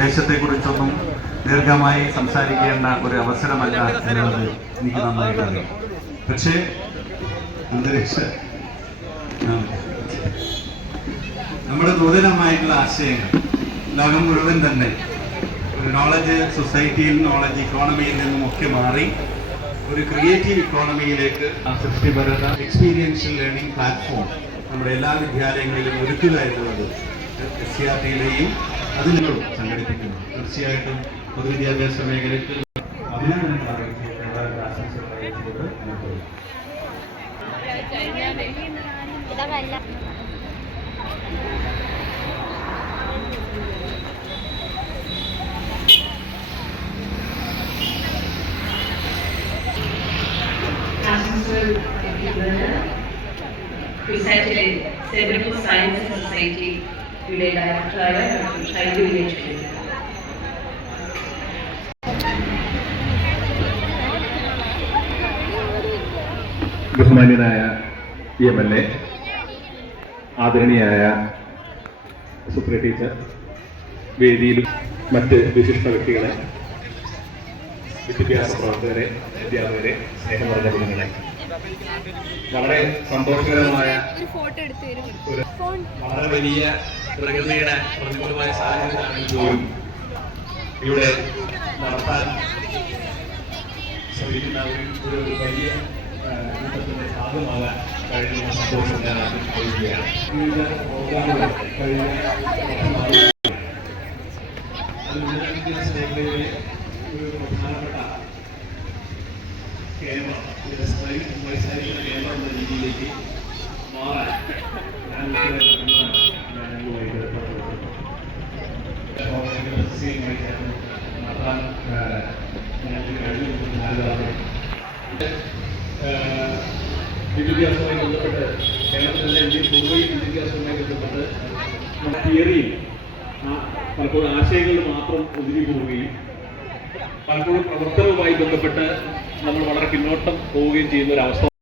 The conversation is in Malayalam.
ദേശത്തെക്കുറിച്ചൊന്നും ദീർഘമായി സംസാരിക്കേണ്ട ഒരു അവസരമല്ല എന്നുള്ളത് എനിക്ക് നന്നായിട്ട് അറിയാം. പക്ഷേ നമ്മുടെ നൂതനമായിട്ടുള്ള ആശയങ്ങൾ ലോകം മുഴുവൻ തന്നെ ഒരു നോളജ് സൊസൈറ്റിയിൽ നോളജ് ഇക്കോണമിയിൽ നിന്നും ഒക്കെ മാറി ഒരു ക്രിയേറ്റീവ് ഇക്കോണമിയിലേക്ക് സൃഷ്ടിപരത എക്സ്പീരിയൻഷ്യൽ ലേണിംഗ് പ്ലാറ്റ്ഫോം നമ്മുടെ എല്ലാ വിദ്യാലയങ്ങളിലും ഒരുക്കുക എന്നുള്ളത് SCRT-യിലെയും അതിനും സംഘടിപ്പിക്കുന്നു. തീർച്ചയായിട്ടും പൊതുവിദ്യാഭ്യാസ മേഖലയ്ക്ക് അഭിനന്ദനങ്ങൾ അറിയിച്ചുകൊണ്ട് ആശംസകൾ അറിയിച്ചുകൊണ്ട് presented Center for Science and Society യുടെ ഡയറക്ടറായ ഡോക്ടർ ഷൈജു വിനേഷ്. ബഹുമാന്യനായ MLA, ആദരണീയായ സുപ്രിയ ടീച്ചർ, വേദിയിലും മറ്റ് വിശിഷ്ട വ്യക്തികളെ, വിദ്യാഭ്യാസ പ്രവർത്തകരെ, അധ്യാപകരെ, സ്നേഹം നിറഞ്ഞ കുഞ്ഞുങ്ങളെ, വളരെ സന്തോഷകരമായ വളരെ വലിയ പ്രകൃതിയുടെ പ്രതികൂലമായ സാഹചര്യമാണെങ്കിൽ പോലും ഇവിടെ നടത്താൻ ശ്രമിക്കുന്ന ഒരു വലിയ കൂട്ടത്തിന്റെ ഭാഗമാകാൻ കഴിഞ്ഞ സന്തോഷം ഞാൻ ആഗ്രഹിക്കുകയാണ്. വിവിധ പ്രോഗ്രാമുകൾ കഴിഞ്ഞ വിദ്യാഭ്യാസ മേഖലയിലെ ഒരു പ്രധാനപ്പെട്ട കേന്ദ്രം, വൈസാരിക കേന്ദ്രം എന്ന രീതിയിലേക്ക് മാറാൻ നടത്താൻ വിദ്യാഭ്യാസവുമായി ബന്ധപ്പെട്ട് കേരളത്തിലെ പൊതുവെ വിദ്യാഭ്യാസവുമായി ബന്ധപ്പെട്ട് തിയറിയിൽ പലപ്പോഴും ആശയങ്ങൾ മാത്രം ഒതുങ്ങി പോവുകയും പലപ്പോഴും പ്രവർത്തനവുമായി ബന്ധപ്പെട്ട് നമ്മൾ വളരെ പിന്നോട്ടം പോവുകയും ചെയ്യുന്ന ഒരവസ്ഥ